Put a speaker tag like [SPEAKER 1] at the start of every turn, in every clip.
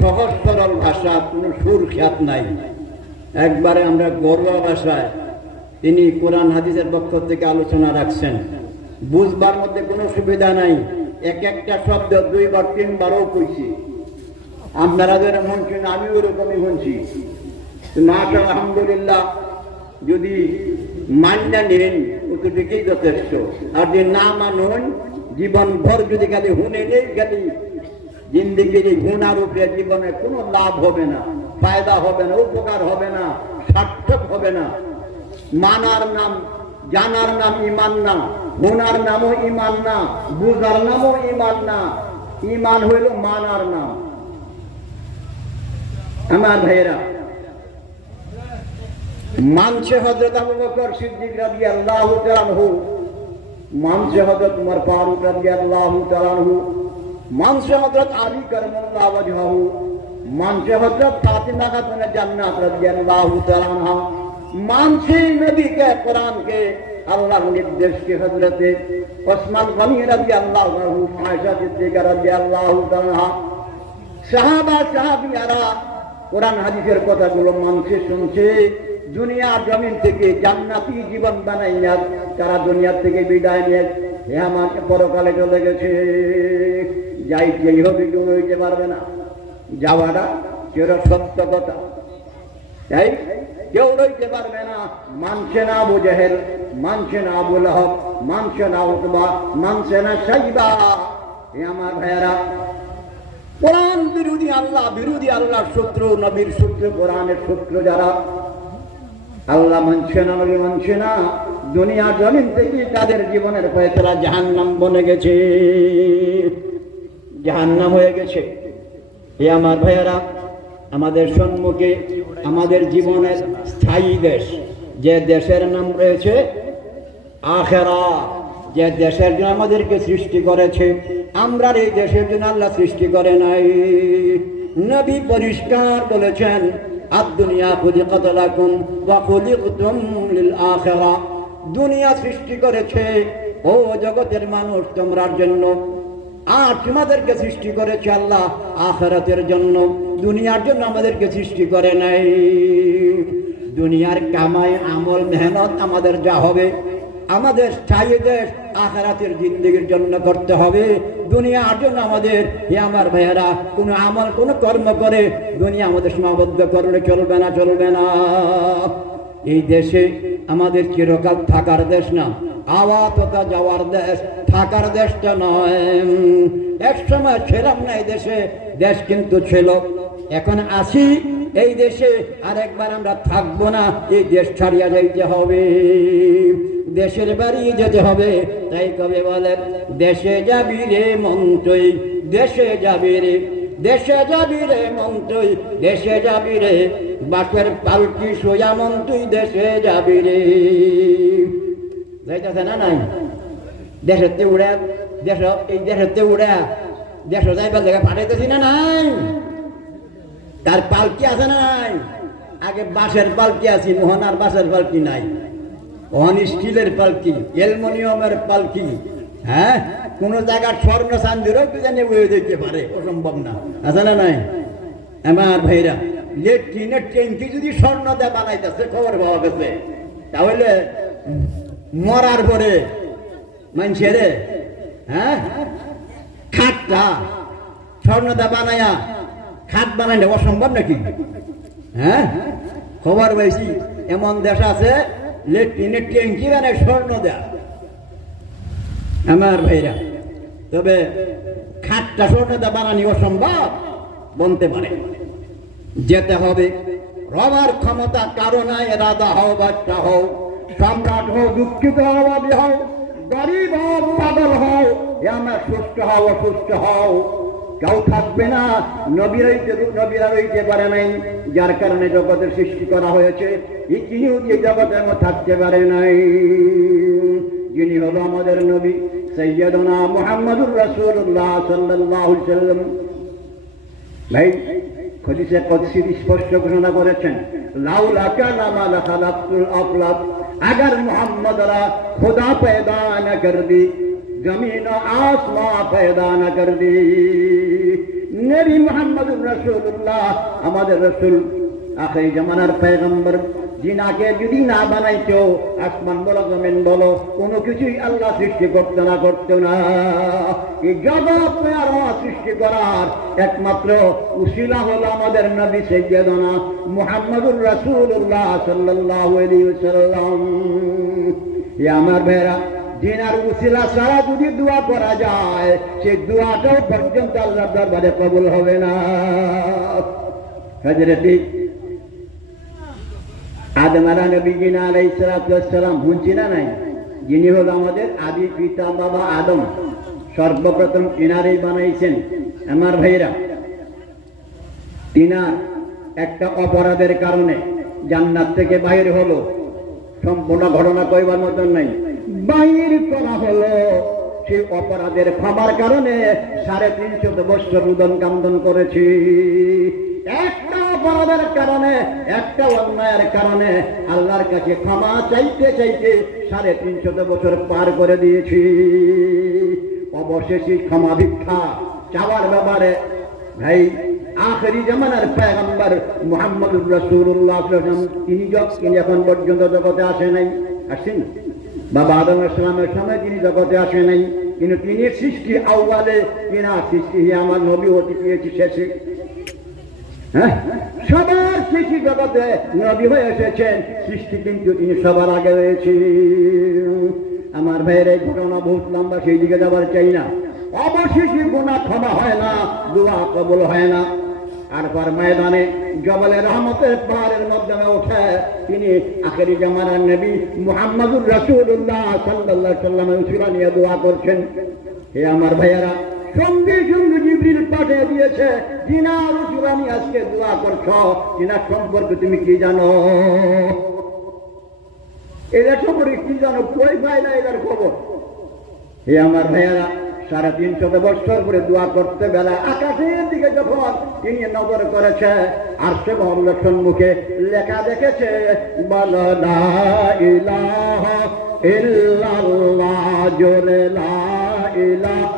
[SPEAKER 1] সহজ সরল ভাষা কোনো সুর খ্যাত নাই। একবারে আমরা গর্বা ভাষায় তিনি কোরআন হাদিসের পক্ষ থেকে আলোচনা রাখছেন। বুঝবার মধ্যে কোনো সুবিধা নাই। এক একটা শব্দ দুইবার, তিনবারও কইছি। আপনারা যারা শুনছেন আমি ওরকমই শুনছি। মাশা আলহামদুলিল্লাহ, যদি মান্যা নেন অতটুকুই যথেষ্ট। আর যদি না মানুন জীবন ভর যদি খালি হুনে নেই, খালি জিন্দিগির এই গুণার উপরে জীবনে কোনো লাভ হবে না, ফায়দা হবে না, উপকার হবে না, সার্থক হবে না। মানার নাম, জানার নাম ইমান না, গুনার নামও ইমান না, বুঝার নামও ইমান না। ইমান হইল মানার নাম। আমার ভাইয়েরা, মানছে হজরত আবু বকর সিদ্দিক রাদিয়াল্লাহু তাআলা মানছে হজরত উমর ফারুক রাদিয়াল্লাহু তাআলা মানছে হজরত আলী করমুল্লাহ ওয়াজহাহু মানছে হজরত ফাতিমা খাতুন জান্নাত শুনছে, দুনিয়া জমিন থেকে জান্নাতি জীবন বানাইয়া তারা দুনিয়ার থেকে বিদায় নিয়ে আমাকে পরকালে চলে গেছে। যাই যেই হবে কেউ রইতে পারবে না। যাওয়াটা কেউ সত্য কথা। তাই কেউ রইতে পারবে না। মানছে না আবু জেহেল মানছে না আবুল হক মানছে না উতবা, মানছে না সাইবা। হে আমার ভাইয়েরা, কোরআন বিরোধী আল্লাহ বিরোধী আল্লাহ শত্রু, নবীর শত্রু, কোরআনের শত্রু যারা, আল্লাহ মানছে না, নবী মানছে না। দুনিয়া জমিন থেকে তাদের জীবনের ফয়সলা জাহান্নাম বনে গেছে। জাহান্নাম হয়ে গেছে। এ আমার ভাইয়েরা, আমাদের সম্মুখে আমাদের জীবনের স্থায়ী দেশ যে দেশের নাম রয়েছে আখেরা, যে দেশের জন্য আমাদেরকে সৃষ্টি করেছে আমরা এই দেশের জন্য আল্লাহ সৃষ্টি করে নাই। নবী পরিষ্কার বলেছেন, আদ-দুনিয়া খুলিকাত লাকুম ওয়া খুলিকতুম লিল আখিরা। দুনিয়া সৃষ্টি করেছে, ও জগতের মানুষ তোমরার জন্য আর তোমাদেরকে সৃষ্টি করেছে আল্লাহ আখেরাতের জন্য। দুনিয়ার জন্য আমাদেরকে সৃষ্টি করে নাই। দুনিয়ার কামাই, আমল, মেহনত আমাদের যা হবে, আমাদের দেশ আখারাতের জিন্দগির জন্য করতে হবে। দুনিয়ার জন্য আমাদের, হে আমার ভাইয়েরা, কোনো আমল, কোনো কর্ম করে দুনিয়া আমাদের সীমাবদ্ধ করলে চলবে না চলবে না। এই দেশে আমাদের চিরকাল থাকার দেশ না। আওয়া তথা যাওয়ার দেশ, থাকার দেশটা নয়। এক সময় ছিলাম না এই দেশে, দেশ কিন্তু ছিল। এখন আসি এই দেশে, আর একবার আমরা থাকব না, এই দেশ ছাড়িয়া যাইতে হবে। দেশের বাড়ি যেতে হবে, তাই কবে বলে দেশে যাবি রে মন্ত্রই দেশে যাবি রে, দেশে যাবি রে মন্ত্রই দেশে যাবি রে বাপের পালকি সোয়া মন্ত্রই দেশে যাবি রে। যাইতেছে না নাই দেশের দেশেতে উড়ে দেশ এই দেশের দেশেতে উড়ে দেশ যাইবার জায়গা পাঠাইতেছি না নাই তার পালকি আছে না নাই আগে বাঁশের পালকি আছে মোহনার বাঁশের পালকি নাই ওহন স্টিলের পালকি অ্যালমোনিয়ামের পালকি হ্যাঁ কোন জায়গার স্বর্ণ চান্দিরও কি জানি বয়ে দিতে পারে অসম্ভব না আছে না নাই আমার ভাইরা লেট্রিনের ট্যাঙ্কি যদি স্বর্ণ দেয় বানাইতেছে খবর পাওয়া গেছে তাহলে মরার পরে মানুষের হ্যাঁ? খাটটা স্বর্ণদা বানায়া খাট বানাইলে অসম্ভব নাকি? হ্যাঁ? খবর পাইছি, এমন দেশ আছে লেট্রিনের ট্যাঙ্কি বানায় স্বর্ণ দেয়া। আমার ভাইরা, তবে খাটটা স্বর্ণদা বানানি অসম্ভব বলতে পারে। যেতে হবে, রবার ক্ষমতা কারণে রাজা হও বাচ্চা হও। সম্রাট হও, দুঃখিত হওয়াবি হও, গরিব হও, পাগল হও, এ আমার সুস্থ হও, অসুস্থ হও। কেউ থাকবে না নবী রইতে নবীরা রইতে পারে নাই, যার কারণে জগতের সৃষ্টি করা হয়েছে ইতিনিও যে জগতের থাকতে পারে নাই। যিনি হলো আমাদের নবী, সৈয়দনা মোহাম্মদুর রাসূলুল্লাহ সাল্লাল্লাহু আলাইহি সাল্লাম ভাই খদিসে কদসির স্পষ্ট ঘোষণা করেছেন, লাউলা কালামা লাখালাকুল আফলাক। अगर मोहम्मद रा खुदा पैदा न कर दी जमीन आसमां पैदा न कर दी नबी मोहम्मद रसूलुल्लाह हमारे रसूल आखिरी जमानार पैगंबर জিনাকে যদি না বানাইতো আসমান বলো জমিন বলো, কোনো কিছুই আল্লাহ সৃষ্টি করতে না, করতো না। এই জগৎ সৃষ্টি করার একমাত্র উশিলা হলো আমাদের নবী সৈয়দনা মুহাম্মদুর আলাইহি ওয়াসাল্লাম। এ আমার ভাইরা দিনার উসিলা ছাড়া যদি দোয়া করা যায়, সেই দোয়াটাও পর্যন্ত আল্লাহর দরবারে কবুল হবে না। হজরতি আদম আলা নবী জিনা আলাই সালাম শুনছি না নাই? যিনি হল আমাদের আদি পিতা বাবা আদম। সর্বপ্রথম ইনারেই বানাইছেন আমার ভাইরা। তিনার একটা অপরাধের কারণে জান্নাত থেকে বাইর হলো। সম্পূর্ণ ঘটনা কইবার মতন নাই। বাইর করা হলো। সেই অপরাধের ক্ষমার কারণে সাড়ে তিনশত বছর রুদন কান্দন করেছি। অপরাধের কারণে, একটা অন্যায়ের কারণে আল্লাহর কাছে ক্ষমা চাইতে চাইতে সাড়ে তিনশত বছর পার করে দিয়েছি। অবশেষে ক্ষমা ভিক্ষা চাওয়ার ব্যাপারে, ভাই, আখেরি জামানার পেগম্বর মোহাম্মদ রসুল্লাহ তিনি তিনি এখন পর্যন্ত জগতে আসে নাই। আসেন? বাবা আদম ইসলামের সময় তিনি জগতে আসে নাই। কিন্তু তিনি সৃষ্টি আউ্বালে কিনা সৃষ্টি আমার নবী হতে পেয়েছি শেষে। হ্যাঁ? সবার সৃষ্টি জগতে নবী হয়ে এসেছেন। সৃষ্টি কিন্তু তিনি সবার আগে রয়েছে। আমার ভাইয়ের এই ঘটনা বহুত লম্বা, সেই দিকে যাবার চাই না। অবশেষে গুণা ক্ষমা হয় না, দোয়া কবল হয় না। আর পর ময়দানে জবলের রহমতের পাহাড়ের মাধ্যমে ওঠে তিনি আখেরি জামানার নবী মুহাম্মদুর রসুল্লাহ সাল্লাহ সাল্লামের উসিরা নিয়ে দোয়া করছেন। হে আমার ভাইয়ারা সঙ্গে সঙ্গে জিবরিল পাঠিয়ে দিয়েছে। জিনার উসিরা নিয়ে আজকে দোয়া করছ। জিনার সম্পর্কে তুমি কি জানো? সম্পর্কে কি জানো? কই না এটার খবর? হে আমার ভাইয়ারা, সাড়ে করে দোয়া করতে বেলা আকাশের দিকে যখন তিনি নজর করেছে আর সে মহল্লার সম্মুখে লেখা দেখেছে, বল ইলাহা ইল্লাল্লাহ, জোরে লা ইলাহা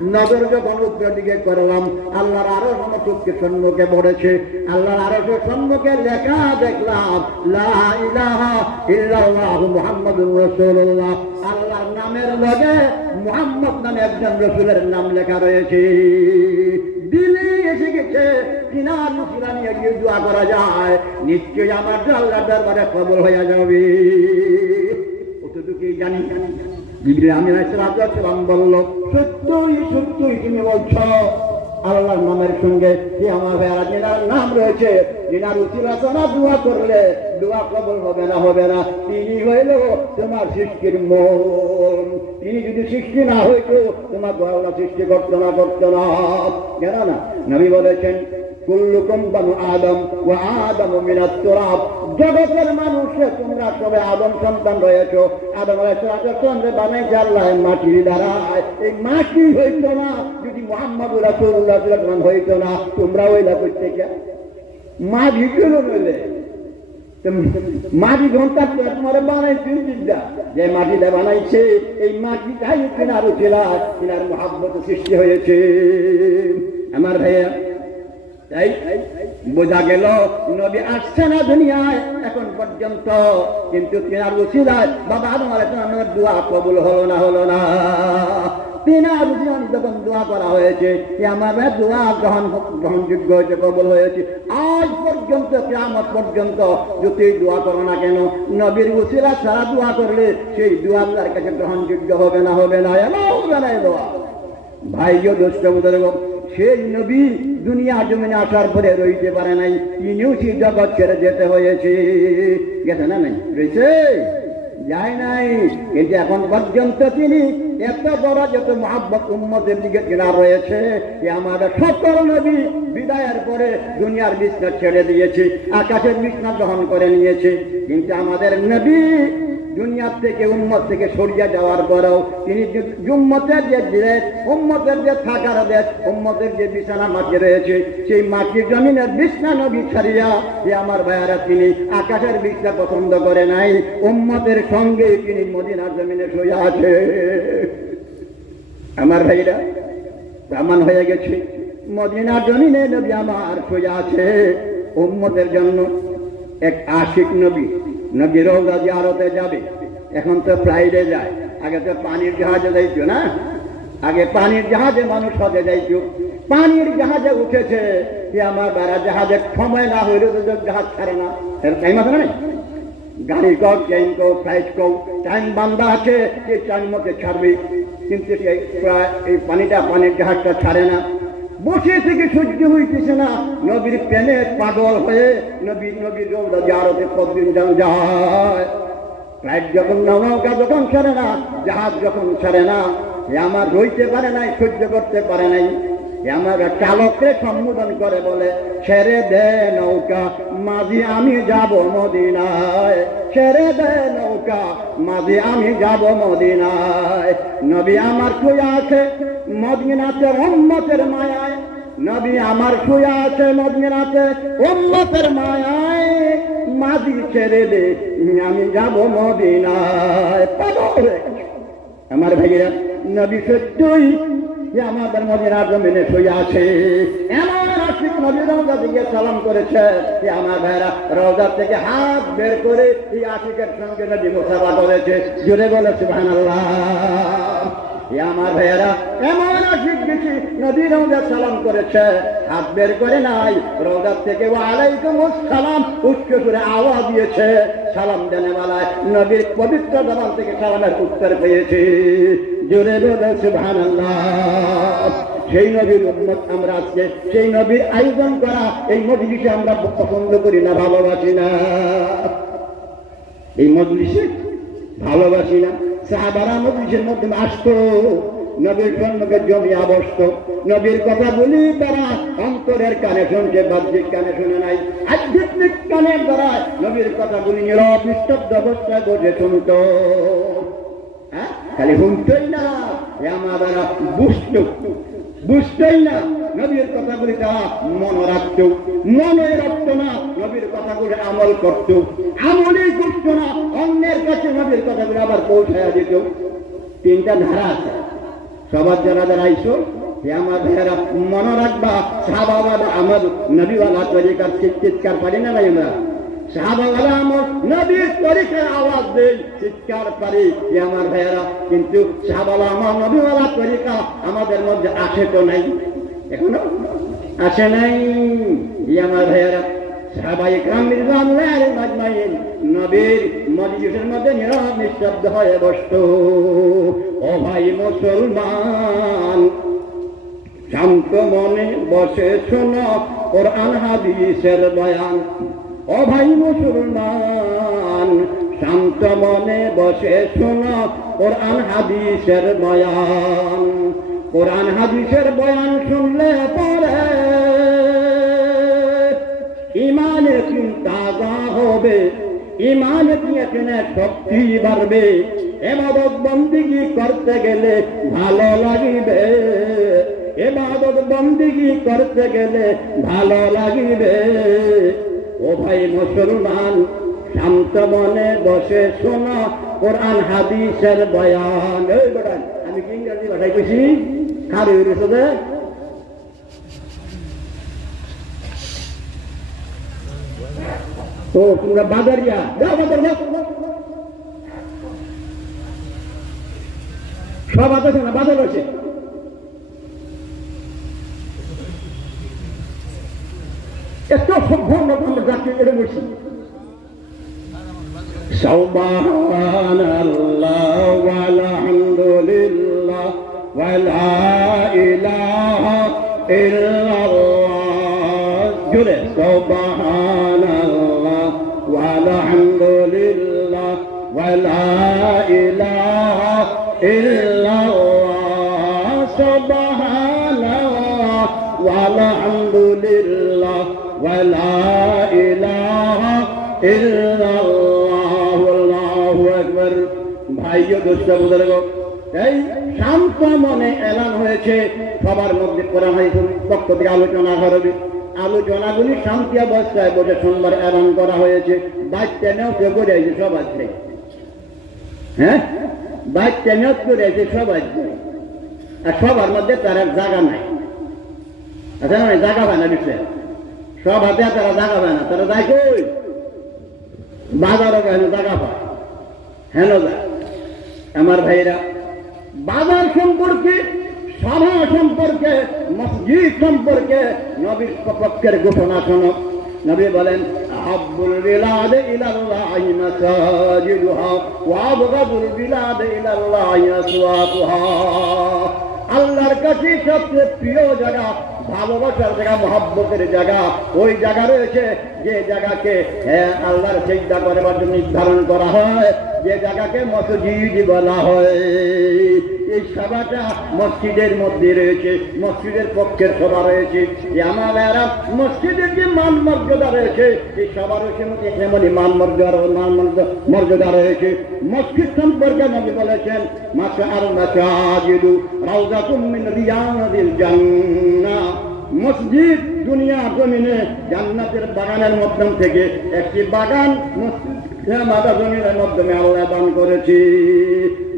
[SPEAKER 1] নজর যখন দিকে করলাম। আল্লাহর আরও চোখকে সম্মুখে পড়েছে আল্লাহর আরও সম্মুখে লেখা দেখলাম। ইল্লাল্লাহু মুহাম্মাদুর আল্লাহর নামের লগে মুহাম্মদ নামে একজন রসুলের নাম লেখা রয়েছে। দিলে এসে গেছে। কিনার মুসিরা নিয়ে গিয়ে দোয়া করা যায়। নিশ্চয়ই আমার আল্লাহ দরবারে খবর হয়ে যাবে। অতটুকুই জানি। জিবরিল আমি বলল সত্যই সত্যই তুমি বলছ, আল্লাহর নামের সঙ্গে যে আমার ভাইয়ারা যেনার নাম রয়েছে যেনার উচিলাচনা দোয়া করলে দোয়া কবল হবে না হবে না। তিনি হইল তোমার সৃষ্টির মন। তিনি যদি সৃষ্টি না হইতো, তোমার দোয়া সৃষ্টি করতো না করতো না। কেন না? নবী বলেছেন কুল্লুকুম বানু আদম ও আদম মিনাত তুরাব। জগতের মানুষে তোমরা সবে আদম সন্তান রয়েছো। আদম আলাইহিসসালামকে বানাইছে আল্লাহ মাটির দ্বারা। এই মাটি হইতো না, যদি মুহাম্মদ রাসূলুল্লাহ সাল্লাল্লাহু হইতো না, তোমরা ওইলা করতে কে মাটি কেন নইলে মাটি ঘণ্টা তোমার বানাইছে বিদ্যা যে মাটিটা বানাইছে, এই মাটি মাটিটাই কেনার উঠিলা কেনার মহাব্বত সৃষ্টি হয়েছে। আমার ভাইয়া তাই বোঝা গেল, নবী আসছে না দুনিয়ায় এখন পর্যন্ত। কিন্তু তেনার উচিলায় বাবা আদম আলাইহিসসালামের দোয়া কবুল হলো না হলো না। তেনার উচিলায় যখন দোয়া করা হয়েছে যে আমাদের দোয়া গ্রহণ, গ্রহণযোগ্য হয়েছে, কবুল হয়েছে। আজ পর্যন্ত, কিয়ামত পর্যন্ত যদি দোয়া করো না কেন, নবীর উচিলা ছাড়া দোয়া করলে সেই দোয়া আল্লাহর কাছে গ্রহণযোগ্য হবে না হবে না। এমন হবে না দোয়া ভাইও দোষ সেই নবী দুনিয়া জমিনে আসার পরে রইতে পারে নাই। তিনিও সেই জগৎ ছেড়ে যেতে হয়েছে। গেছে না নাই? রয়েছে? যায় নাই। কিন্তু এখন পর্যন্ত তিনি এত বড় যত মহাব্বত উম্মতের দিকে কেনা রয়েছে যে আমাদের সকল নবী বিদায়ের পরে দুনিয়ার বিছনা ছেড়ে দিয়েছে, আকাশের বিছনা গ্রহণ করে নিয়েছে। কিন্তু আমাদের নবী দুনিয়ার থেকে উম্মত থেকে সরিয়ে যাওয়ার পরেও তিনি উম্মতের যে দেশ, উম্মতের যে থাকার দেশ, উম্মতের যে বিছানা মাটি রয়েছে, সেই মাটির জমিনের বিছনা নবী ছাড়িয়া যে আমার ভাইয়ারা তিনি আকাশের বিছনা পছন্দ করে নাই, উম্মতের সঙ্গে তিনি মদিনার জমিনে শুয়ে আছে। আমার ভাইরা, ব্রাহ্মণ হয়ে গেছে। মদিনার জমিনে নবী আমার শুয়ে আছে। উম্মতের জন্য এক আশিক নবী নবী রৌদা জিয়ারতে যাবে, এখন তো ফ্লাইটে যায়। আগে তো পানির জাহাজে যাইতো না? আগে পানির জাহাজে মানুষ হতে যাইতো। পানির জাহাজে উঠেছে কি আমার বেড়া জাহাজে সময় না হইলে তো জাহাজ ছাড়ে না। এর টাইম আছে না গাড়ি কো ট্রেন কো ফ্লাইট কো টাইম বান্ধা আছে এই টাইম মতো ছাড়বে। কিন্তু এই পানিটা, পানির জাহাজটা ছাড়ে না। বসে থেকে সহ্য হইতেছে না। নবীর প্রেমে পাগল হয়ে নবীর নবীর জারতে প্রতিদিন যেন যায়। ফ্লাইট যখন নৌকা যখন ছাড়ে না, জাহাজ যখন ছাড়ে না, এ আমার রইতে পারে নাই, সহ্য করতে পারে নাই। আমার চালককে সম্বোধন করে বলে ছেড়ে দে নৌকা মাঝি আমি যাব মদিনায়। ছেড়ে দে নৌকা মাঝি আমি যাব মদিনায়। নবী আমার শুয়ে আছে? মদিনাতে রহমতের মায়ায়, নবী আমার শুয়ে আছে মদিনাতে, উম্মতের মায়ায়। মাদি ছেড়ে দে আমি যাব মদিনায়। আমার ভাইয়েরা, নবী সত্যই আমাদের মদিনার জমিনে শুয়ে আছে, এমন আশিক নবী রওজা দিকে সালাম করেছে আমার ভাইরা রওজা থেকে হাত বের করে এই আশিকের সঙ্গে নবী মুসাফা করেছে। জুড়ে বলে, সুবহানাল্লাহ। এ আমার ভাইয়েরা, এমন আশিক বেশি নবী রওজা সালাম করেছে। হাত বের করে নাই রওজা থেকে ওয়ালাইকুম সালাম উচ্চ করে আওয়াজ দিয়েছে। সালাম দেনে বেলায় নবীর পবিত্র জবান থেকে সালামের উত্তর পেয়েছে। জোরে বলে, সুবহানাল্লাহ। সেই নবীর উম্মত আমরা আজকে, সেই নবীর আয়োজন করা, এই মজলিসে আমরা পছন্দ করি না, ভালোবাসি না। এই মজলিসে ভালোবাসি না। সাহাবারা মজলিসের মধ্যে আসতো, নবীর জন্মকে জমিয়া বসত নবীর কথা বলি তারা অন্তরের কানে শুনছে, বাহ্যিক কানে শুনে নাই। আধ্যাত্মিক কানের দ্বারা নবীর কথা বলি নীরব, নিস্তব্ধ অবস্থায় বসে শুনত। হ্যাঁ? খালি শুনতই না। আমার বুঝত। বুঝতেই না। নবীর কথাগুলি তারা মনে রাখত মনে রাখতো না, নবীর কথাগুলি আমল করত আমলই করত না, অন্যের কাছে নবীর কথাগুলি আবার পৌঁছায় দিত তিনটা ধারা আছে। সবার যারা যারা আইসো আমার ভাইয়েরা মনে রাখবা সাহাবাবাদা আমার নবীওয়ালা তরিকার চিৎ- চিৎকার পারি না নাই আমরা? সাহাবাওয়ালা আমার নবীর তরিকার আওয়াজ দেই, চিৎকার পারি। হে আমার ভাইয়েরা, কিন্তু সাহাবালা আমার নবীওয়ালা তরিকা আমাদের মধ্যে আসে তো নাই। এখনও আসে নাই। আমার ভাইয়েরা সাহাবাই কাম মির্জানুল্লাহ মাজমাইন। নবীর মজলিসের মধ্যে নীরব নিঃশব্দ হয়ে বসত। ও ভাই মুসলমান, শান্ত মনে বসে শোনো কোরআন, হাদিসের বয়ান। ও ভাই মুসলমান, শান্ত মনে বসে শোনো কোরআন, হাদিসের বয়ান। কোরআন হাদিসের বয়ান শুনলে পরে ইমানে চিন্তা হবে। ইমান দিয়ে শক্তি বাড়বে। এবাদত বন্দিগি করতে গেলে ভালো লাগিবে। এবাদত বন্দিগি করতে গেলে ভালো লাগিবে। ও ভাই মুসলমান, শান্ত মনে বসে শোনো কোরআন হাদিসের বয়ান। আমি কি ইংরেজি ভাষায় কইছি? খালি হয়েছে যে ও, তোমরা বাজারিয়া। যাও বাজার, যাও। সব আছে না? বাজার আছে। এত সভ্য নতুন জাতি এটা বলছি সৌবাহ আল্লাহ আলহামদুলিল্লাহ ولا إله إلا الله جل سبحان الله والحمد لله ولا إله إلا الله سبحان الله والحمد لله ولا إله إلا الله والله أكبر ভাইও দোষটা বুঝে এই শান্ত মনে এলান হয়েছে। সবার মধ্যে করা হয়েছে পক্ষ থেকে আলোচনা করবে। আলোচনাগুলি শান্তি অবস্থায় বসে সোমবার এলান করা হয়েছে। বাচ্চা নেও কেউ করে আছে সব আছে হ্যাঁ? বাচ্চা নিয়োগ করেছে সব আসবে আর সবার মধ্যে তার জায়গা নাই। আচ্ছা নয় জায়গা পায় না বিষয় সব হাতে তারা জায়গা পায় না। তারা যায় কই? বাজারও কেন জায়গা পায়। হেন যায়। আমার ভাইরা বাজার সম্পর্কে, সভা সম্পর্কে, মসজিদ সম্পর্কে নবীর পক্ষের ঘোষণা শোনো। নবী বলেন আব্বুল বিলাদ ইলাল্লাহ মাসাজিদুহা ওয়া আবগাদুল বিলাদ ইলাল্লাহ আসওয়াকুহা। আল্লাহর কাছে সবচেয়ে প্রিয় জায়গা ভালোবাসার জায়গা, মহাব্বতের জায়গা, ওই জায়গা রয়েছে। যে জায়গাকে আল্লাহর চিন্তা করবার জন্য নির্ধারণ করা হয়, যে জায়গাকে মসজিদ বলা হয়। এই সভাটা মসজিদের মধ্যে রয়েছে, মসজিদের পক্ষের সভা রয়েছে। যে মসজিদের যে মান মর্যাদা রয়েছে, এই সবার তেমনি মান মর্যাদা মান মর্যাদা- রয়েছে। মসজিদ সম্পর্কে নবী বলেছেন মাসা আর মাসাজিদু রাউজাতুম মিন রিয়াদিল জান্নাহ। মসজিদ দুনিয়া জমিনে জান্নাতের বাগানের মাধ্যম থেকে একটি বাগান মসজিদ। মাতা জমিনের মাধ্যমে আল্লাহ দান করেছি।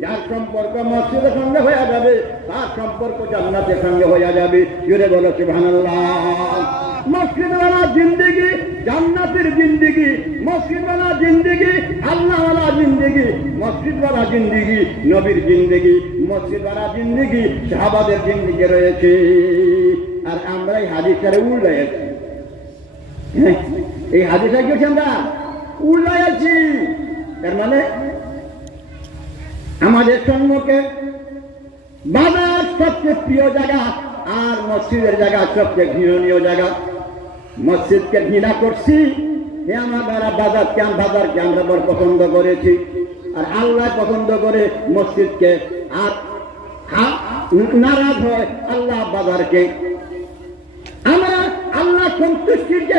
[SPEAKER 1] যার সম্পর্ক মসজিদের সঙ্গে হয়ে যাবে, তার সম্পর্ক জান্নাতের সঙ্গে হয়ে যাবে। জুড়ে বলো, সুবহানাল্লাহ। মসজিদওয়ালা জিন্দিগি, জান্নাতের জিন্দিগি, মসজিদওয়ালা জিন্দিগি, আল্লাহওয়ালা জিন্দিগি, মসজিদওয়ালা জিন্দিগি, নবীর জিন্দিগি, মসজিদওয়ালা জিন্দিগি, সাহাবাদের জিন্দিগি রয়েছে। আর আমরা এই হাদিসটারে উল্লাই আছি। হ্যাঁ, এই হাদিসটা কি হচ্ছে আমরা? উল্লাই আছি। তার মানে আমাদের সম্মুখে বাবার সবচেয়ে প্রিয় জায়গা আর মসজিদের জায়গা সবচেয়ে ঘৃণনীয় জায়গা। মসজিদকে ঘৃণা করছি। হে আমার দ্বারা বাজারকে আম বাজারকে আমরা বড় পছন্দ করেছি। আর আল্লাহ পছন্দ করে মসজিদকে আর নারাজ হয় আল্লাহ বাজারকে। আল্লাহ সন্তুষ্টির যে